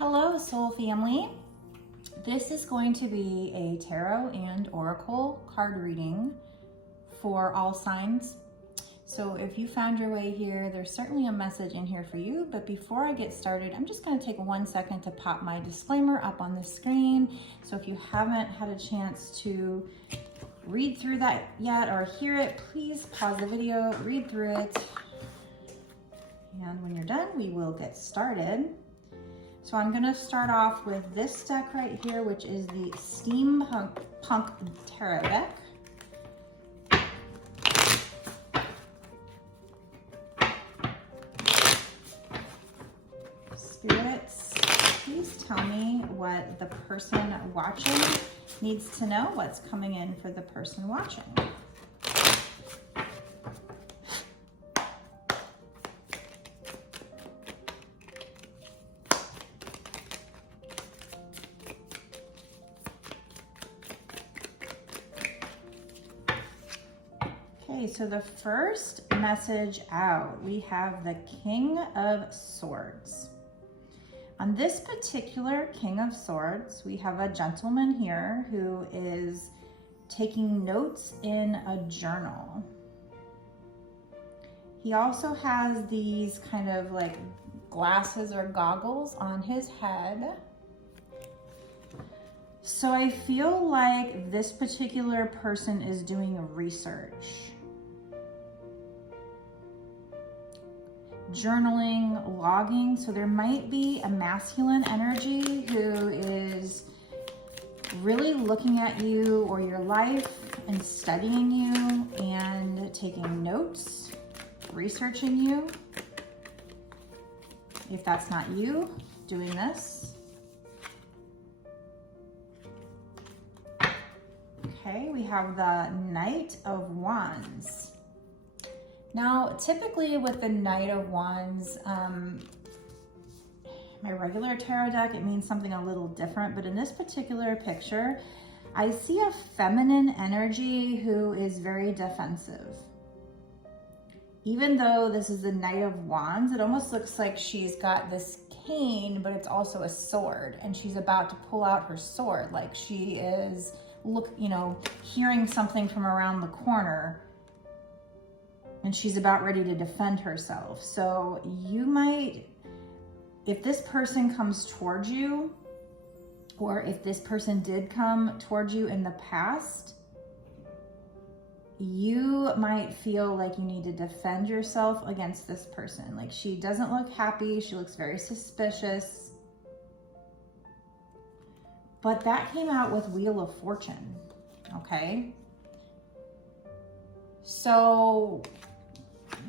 Hello, soul family. This is going to be a tarot and oracle card reading for all signs. So if you found your way here, there's certainly a message in here for you. But before I get started, I'm just going to take 1 second to pop my disclaimer up on the screen. So if you haven't had a chance to read through that yet or hear it, please pause the video, read through it. And when you're done, we will get started. So I'm going to start off with this deck right here, which is the Steampunk Tarot deck. Spirits, please tell me what the person watching needs to know, what's coming in for the person watching. Okay, so the first message out, we have the King of Swords. On this particular King of Swords, we have a gentleman here who is taking notes in a journal. He also has these kind of like glasses or goggles on his head. So I feel like this particular person is doing research. Journaling, logging, so there might be a masculine energy who is really looking at you or your life and studying you and taking notes, researching you. If that's not you doing this. Okay, we have the Knight of Wands. Now, typically with the Knight of Wands, my regular tarot deck, it means something a little different, but in this particular picture, I see a feminine energy who is very defensive. Even though this is the Knight of Wands, it almost looks like she's got this cane, but it's also a sword, and she's about to pull out her sword, like she is, hearing something from around the corner, and she's about ready to defend herself. So you might, if this person comes towards you, or if this person did come towards you in the past, you might feel like you need to defend yourself against this person. Like she doesn't look happy, she looks very suspicious. But that came out with Wheel of Fortune, okay? So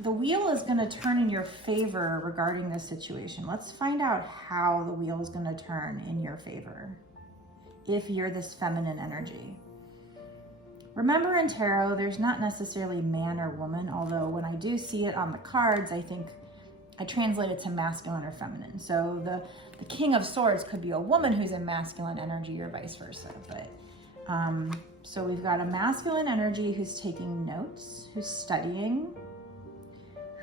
the wheel is going to turn in your favor regarding this situation. Let's find out how the wheel is going to turn in your favor if you're this feminine energy. Remember, in tarot, there's not necessarily man or woman, although when I do see it on the cards, I think I translate it to masculine or feminine. So the King of Swords could be a woman who's in masculine energy or vice versa. But so we've got a masculine energy who's taking notes, who's studying,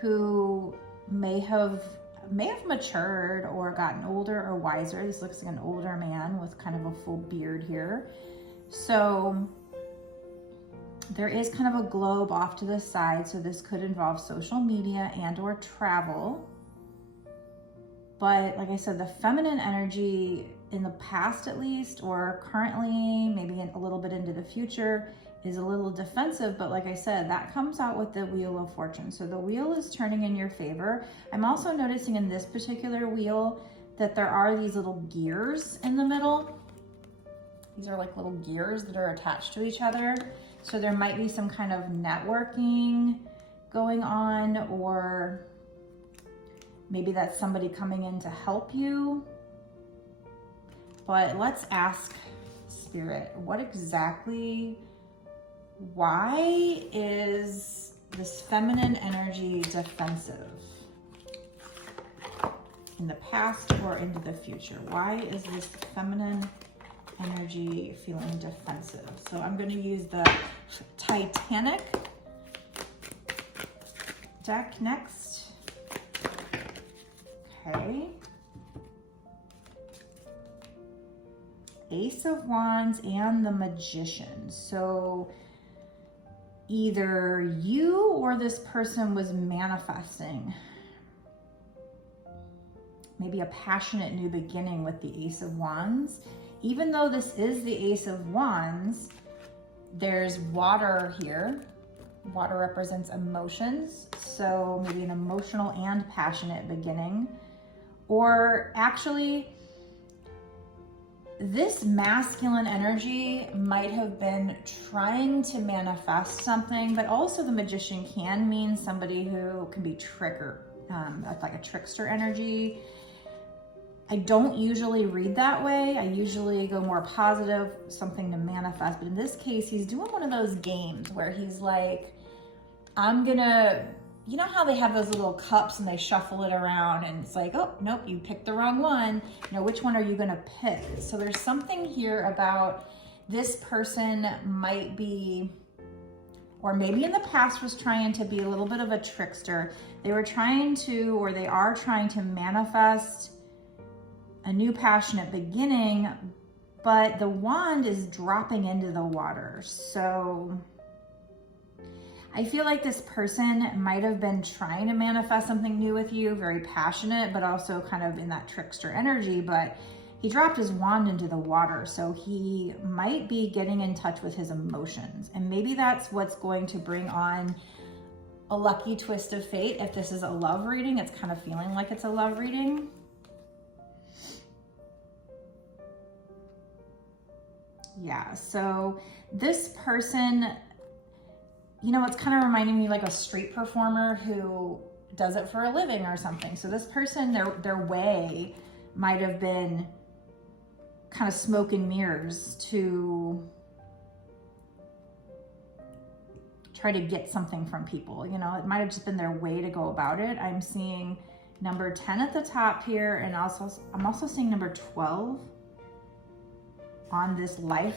who may have matured or gotten older or wiser. This looks like an older man with kind of a full beard here. So there is kind of a globe off to the side. So this could involve social media and or travel. But like I said, the feminine energy in the past at least, or currently, maybe a little bit into the future, is a little defensive, but like I said, that comes out with the Wheel of Fortune. So the wheel is turning in your favor. I'm also noticing in this particular wheel that there are these little gears in the middle. These are like little gears that are attached to each other. So there might be some kind of networking going on, or maybe that's somebody coming in to help you. But let's ask Spirit, why is this feminine energy defensive in the past or into the future? Why is this feminine energy feeling defensive? So I'm going to use the Titanic deck next. Okay. Ace of Wands and the Magician. So either you or this person was manifesting maybe a passionate new beginning with the Ace of Wands. Even though this is the Ace of Wands, there's water here. Water represents emotions, so maybe an emotional and passionate beginning. Or actually, this masculine energy might have been trying to manifest something, but also the Magician can mean somebody who can be like a trickster energy. I don't usually read that way. I usually go more positive, something to manifest. But in this case, he's doing one of those games where he's like, I'm gonna, you know how they have those little cups and they shuffle it around and it's like, oh, nope, you picked the wrong one. You know, which one are you gonna pick? So there's something here about this person might be, or maybe in the past was trying to be a little bit of a trickster. They were trying to, or they are trying to manifest a new passionate beginning, but the wand is dropping into the water. So I feel like this person might have been trying to manifest something new with you, very passionate, but also kind of in that trickster energy, but he dropped his wand into the water. So he might be getting in touch with his emotions. And maybe that's what's going to bring on a lucky twist of fate. If this is a love reading, it's kind of feeling like it's a love reading. Yeah, so this person, you know, it's kind of reminding me like a street performer who does it for a living or something. So this person, their way might have been kind of smoke and mirrors to try to get something from people. You know, it might have just been their way to go about it. I'm seeing number 10 at the top here, and I'm also seeing number 12 on this life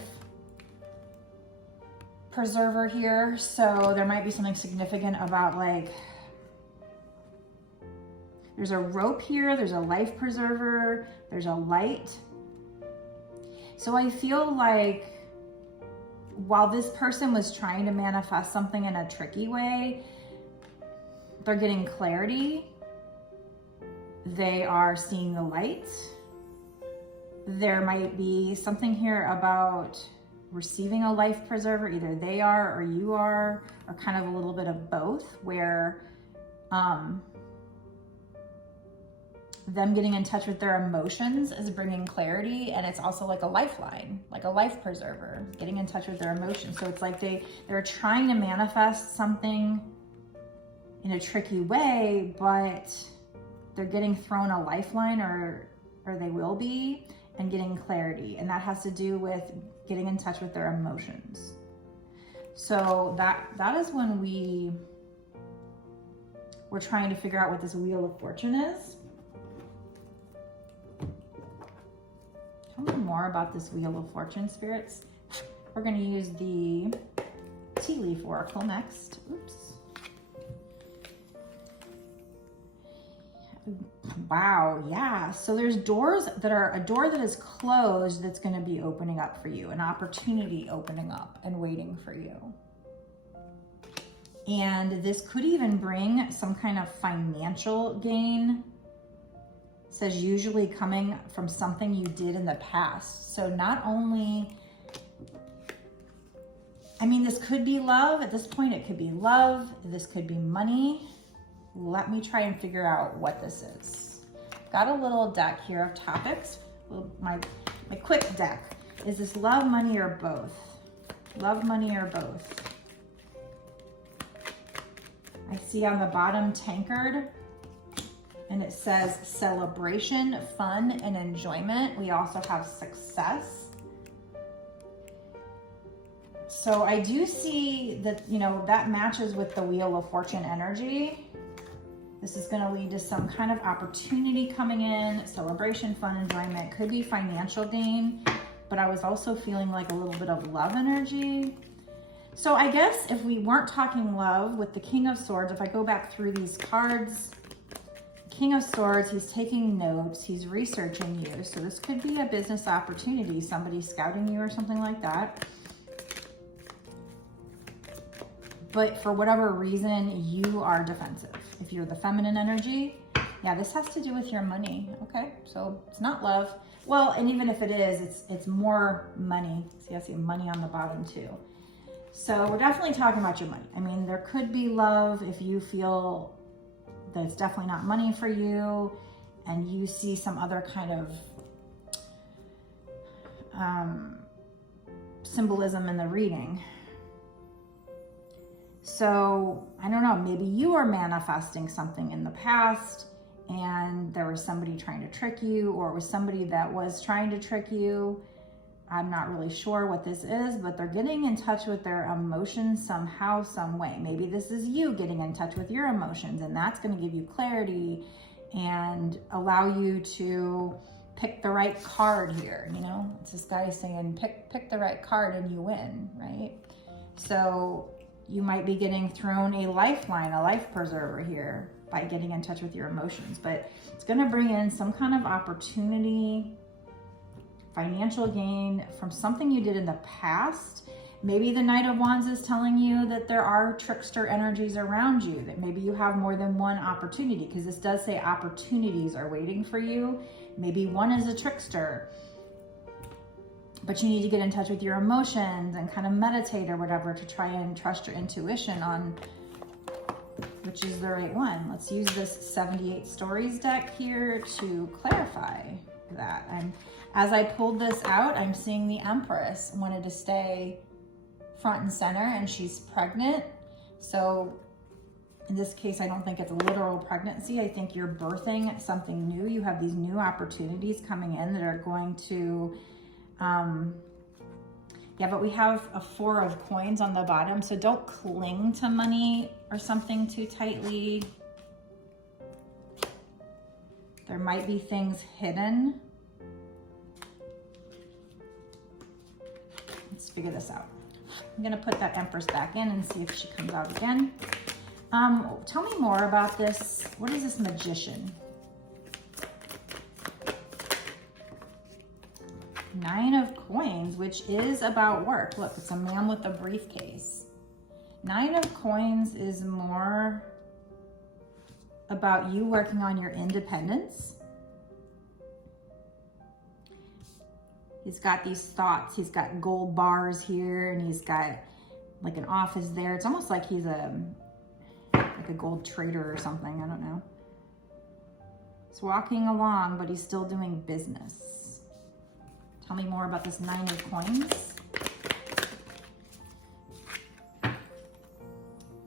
preserver here. So there might be something significant about, like, there's a rope here, there's a life preserver, there's a light. So I feel like while this person was trying to manifest something in a tricky way, they're getting clarity. They are seeing the light. There might be something here about receiving a life preserver. Either they are or you are, or kind of a little bit of both, where them getting in touch with their emotions is bringing clarity, and it's also like a lifeline, like a life preserver, getting in touch with their emotions. So it's like they're trying to manifest something in a tricky way, but they're getting thrown a lifeline, or they will be, and getting clarity. And that has to do with getting in touch with their emotions. So that is when we're trying to figure out what this Wheel of Fortune is. Tell me more about this Wheel of Fortune, spirits. We're going to use the tea leaf oracle next. Oops. Wow, yeah. So there's doors that are, a door that is closed that's going to be opening up for you, an opportunity opening up and waiting for you. And this could even bring some kind of financial gain. It says usually coming from something you did in the past. So not only, I mean, this could be love. At this point, it could be love. This could be money. Let me try and figure out what this is. Got a little deck here of topics. My quick deck. Is this love, money, or both? Love, money, or both? I see on the bottom tankard, and it says celebration, fun, and enjoyment. We also have success. So I do see that, you know, that matches with the Wheel of Fortune energy. This is going to lead to some kind of opportunity coming in, celebration, fun, enjoyment. Could be financial gain, but I was also feeling like a little bit of love energy. So I guess if we weren't talking love with the King of Swords, if I go back through these cards, King of Swords, he's taking notes, he's researching you. So this could be a business opportunity, somebody scouting you or something like that. But for whatever reason, you are defensive. If you're the feminine energy, yeah, this has to do with your money, okay? So it's not love. Well, and even if it is, it's more money. See, I see money on the bottom too. So we're definitely talking about your money. I mean, there could be love if you feel that it's definitely not money for you and you see some other kind of symbolism in the reading. So I don't know, maybe you are manifesting something in the past and there was somebody trying to trick you, or it was somebody that was trying to trick you. I'm not really sure what this is, but they're getting in touch with their emotions somehow, some way. Maybe this is you getting in touch with your emotions, and that's going to give you clarity and allow you to pick the right card here. You know, it's this guy saying, pick the right card and you win, right? So you might be getting thrown a lifeline, a life preserver here by getting in touch with your emotions, but it's going to bring in some kind of opportunity, financial gain from something you did in the past. Maybe the Knight of Wands is telling you that there are trickster energies around you, that maybe you have more than one opportunity, because this does say opportunities are waiting for you. Maybe one is a trickster, but you need to get in touch with your emotions and kind of meditate or whatever to try and trust your intuition on which is the right one. Let's use this 78 Stories deck here to clarify that. And as I pulled this out, I'm seeing the Empress wanted to stay front and center, and she's pregnant. So in this case, I don't think it's a literal pregnancy. I think you're birthing something new. You have these new opportunities coming in that are going to, yeah, but we have a 4 of coins on the bottom. So don't cling to money or something too tightly. There might be things hidden. Let's figure this out. I'm gonna put that Empress back in and see if she comes out again. Tell me more about this. What is this Magician? 9 of Coins, which is about work. Look, it's a man with a briefcase. 9 of Coins is more about you working on your independence. He's got these thoughts. He's got gold bars here, and he's got like an office there. It's almost like he's like a gold trader or something. I don't know. He's walking along, but he's still doing business. Tell me more about this 9 of Coins.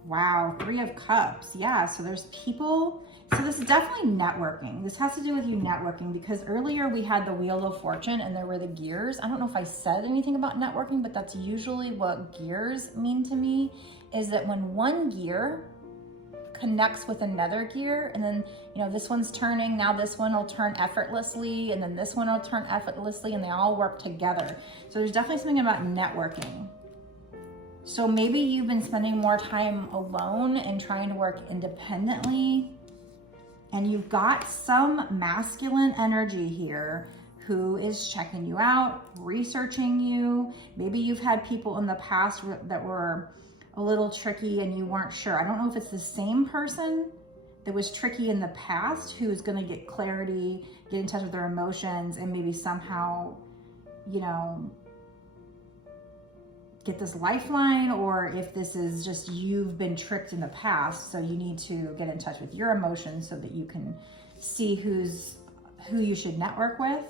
Wow, 3 of Cups. Yeah, so there's people. So this is definitely networking. This has to do with you networking, because earlier we had the Wheel of Fortune and there were the gears. I don't know if I said anything about networking, but that's usually what gears mean to me, is that when one gear connects with another gear, and then, you know, this one's turning, now this one will turn effortlessly, and then this one will turn effortlessly, and they all work together. So there's definitely something about networking. So maybe you've been spending more time alone and trying to work independently, and you've got some masculine energy here who is checking you out, researching you. Maybe you've had people in the past that were a little tricky and you weren't sure. I don't know if it's the same person that was tricky in the past who's going to get clarity, get in touch with their emotions, and maybe somehow, you know, get this lifeline, or if this is just you've been tricked in the past, so you need to get in touch with your emotions so that you can see who you should network with.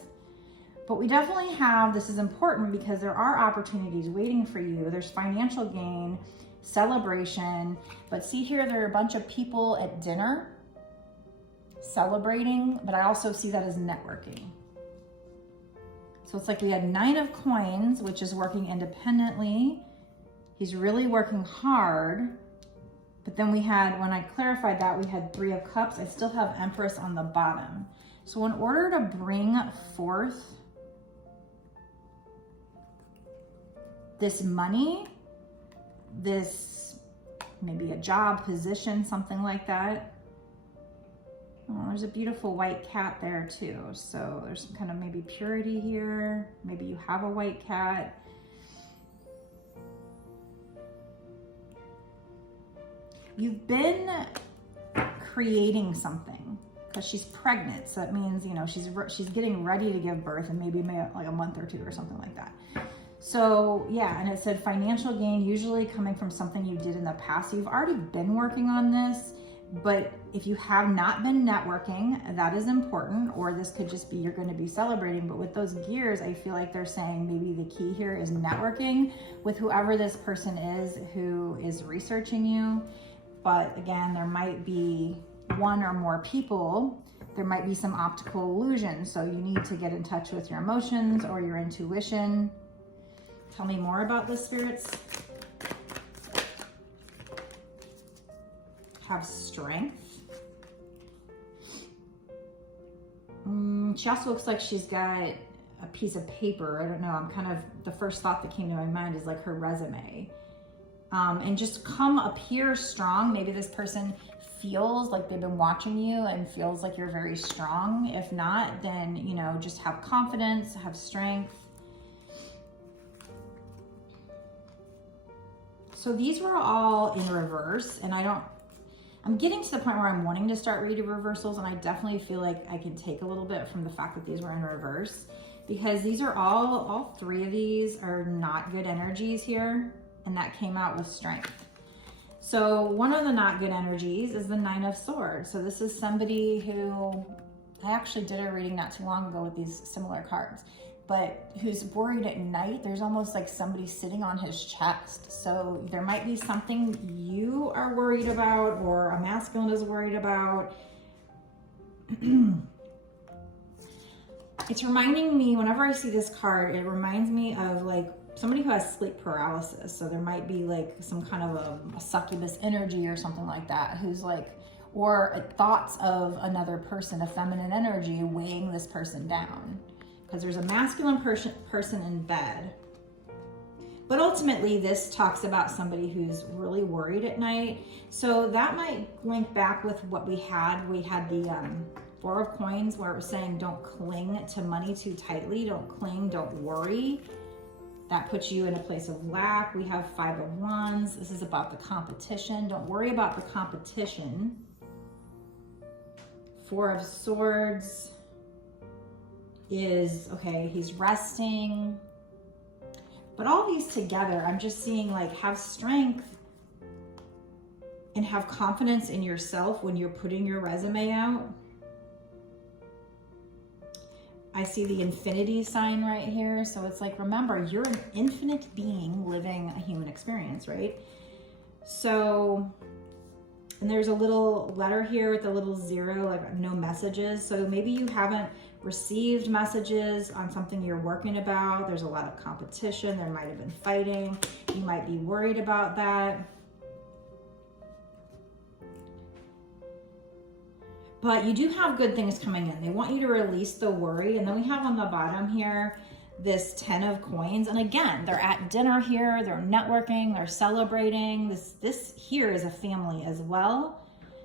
But we definitely have, this is important because there are opportunities waiting for you. There's financial gain, celebration, but see here, there are a bunch of people at dinner celebrating, but I also see that as networking. So it's like we had 9 of Coins, which is working independently. He's really working hard. But then we had, when I clarified that, we had 3 of Cups. I still have Empress on the bottom. So in order to bring forth this money, this maybe a job position, something like that, Oh, there's a beautiful white cat there too. So there's some kind of maybe purity here. Maybe you have a white cat. You've been creating something because she's pregnant. So that means, you know, she's getting ready to give birth and maybe like a month or two or something like that. So yeah, and it said financial gain usually coming from something you did in the past. So you've already been working on this, but if you have not been networking, that is important, or this could just be you're going to be celebrating. But with those gears, I feel like they're saying maybe the key here is networking with whoever this person is who is researching you. But again, there might be one or more people. There might be some optical illusion. So you need to get in touch with your emotions or your intuition. Tell me more about the spirits. Have strength. She also looks like she's got a piece of paper. I don't know. I'm kind of, the first thought that came to my mind is like her resume. And just come appear strong. Maybe this person feels like they've been watching you and feels like you're very strong. If not, then, you know, just have confidence, have strength. So these were all in reverse, and I'm getting to the point where I'm wanting to start reading reversals, and I definitely feel like I can take a little bit from the fact that these were in reverse, because these are all three of these are not good energies here, and that came out with strength. So one of the not good energies is the Nine of Swords. So this is somebody who, I actually did a reading not too long ago with these similar cards, but who's worried at night. There's almost like somebody sitting on his chest. So there might be something you are worried about, or a masculine is worried about. It's reminding me, whenever I see this card, it reminds me of like somebody who has sleep paralysis. So there might be like some kind of a succubus energy or something like that, who's like, or thoughts of another person, a feminine energy weighing this person down. Because there's a masculine person in bed. But ultimately, this talks about somebody who's really worried at night. So that might link back with what we had. We had the Four of Coins, where it was saying don't cling to money too tightly. Don't cling, don't worry. That puts you in a place of lack. We have Five of Wands. This is about the competition. Don't worry about the competition. Four of Swords is, okay, he's resting. But all these together, I'm just seeing like have strength and have confidence in yourself when you're putting your resume out. I see the infinity sign right here. So it's like, remember, you're an infinite being living a human experience, right? So, and there's a little letter here with a little zero, like no messages. So maybe you haven't received messages on something you're working about. There's a lot of competition. There might have been fighting. You might be worried about that. But you do have good things coming in. They want you to release the worry. And then we have on the bottom here, this 10 of Coins. And again, they're at dinner here. They're networking. They're celebrating. This here is a family as well.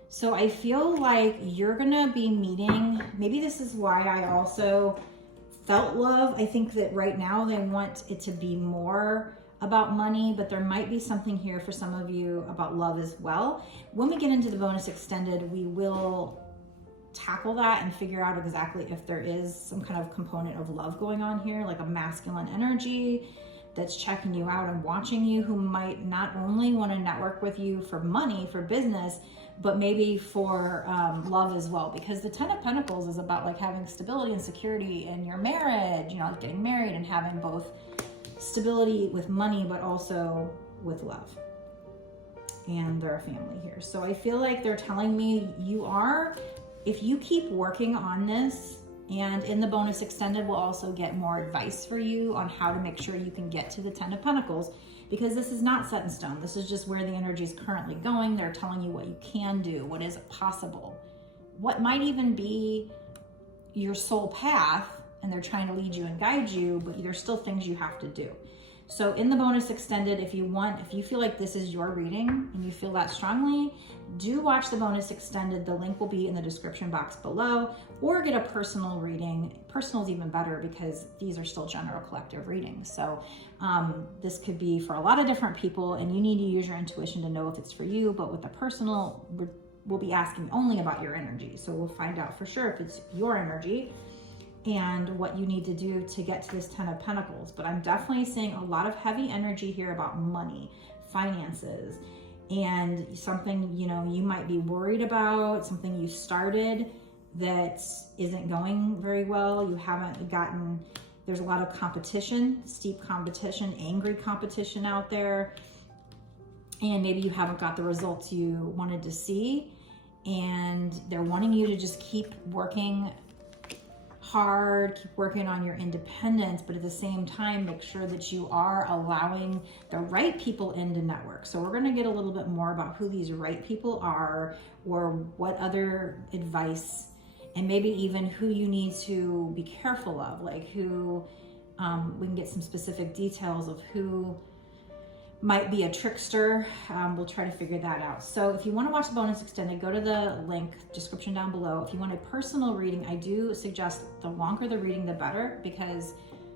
So I feel like you're going to be meeting, maybe this is why I also felt love. I think that right now they want it to be more about money, but there might be something here for some of you about love as well. When we get into the bonus extended, we will tackle that and figure out exactly if there is some kind of component of love going on here, like a masculine energy that's checking you out and watching you, who might not only want to network with you for money, for business, but maybe for love as well. Because the 10 of Pentacles is about like having stability and security in your marriage, you know, getting married and having both stability with money, but also with love. And they're a family here. So I feel like they're telling me you are, if you keep working on this, and in the bonus extended, we'll also get more advice for you on how to make sure you can get to the 10 of Pentacles, because this is not set in stone. This is just where the energy is currently going. They're telling you what you can do, what is possible, what might even be your soul path, and they're trying to lead you and guide you, but there's still things you have to do. So in the bonus extended, if you feel like this is your reading and you feel that strongly, do watch the bonus extended. The link will be in the description box below, or get a personal reading. Personal is even better because these are still general collective readings. So this could be for a lot of different people, and you need to use your intuition to know if it's for you. But with the personal, we'll be asking only about your energy. So we'll find out for sure if it's your energy and what you need to do to get to this 10 of Pentacles. But I'm definitely seeing a lot of heavy energy here about money, finances, and something, you know, you might be worried about, something you started that isn't going very well. You haven't gotten, there's a lot of competition, steep competition, angry competition out there. And maybe you haven't got the results you wanted to see. And they're wanting you to just keep working hard, keep working on your independence, but at the same time, make sure that you are allowing the right people into network. So we're gonna get a little bit more about who these right people are, or what other advice, and maybe even who you need to be careful of, like who, we can get some specific details of who might be a trickster. We'll try to figure that out. So if you want to watch the bonus extended, go to the link description down below. If you want a personal reading, I do suggest the longer the reading, the better, because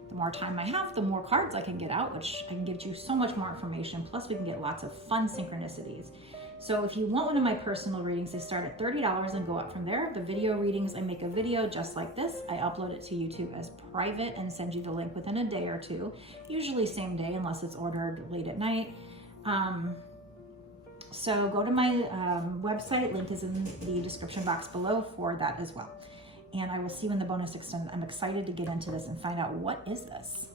the more time I have, the more cards I can get out, which I can give you so much more information. Plus we can get lots of fun synchronicities. So if you want one of my personal readings, they start at $30 and go up from there. The video readings, I make a video just like this. I upload it to YouTube as private and send you the link within a day or two, usually same day unless it's ordered late at night. So go to my website, link is in the description box below for that as well. And I will see you in the bonus extended. I'm excited to get into this and find out what is this.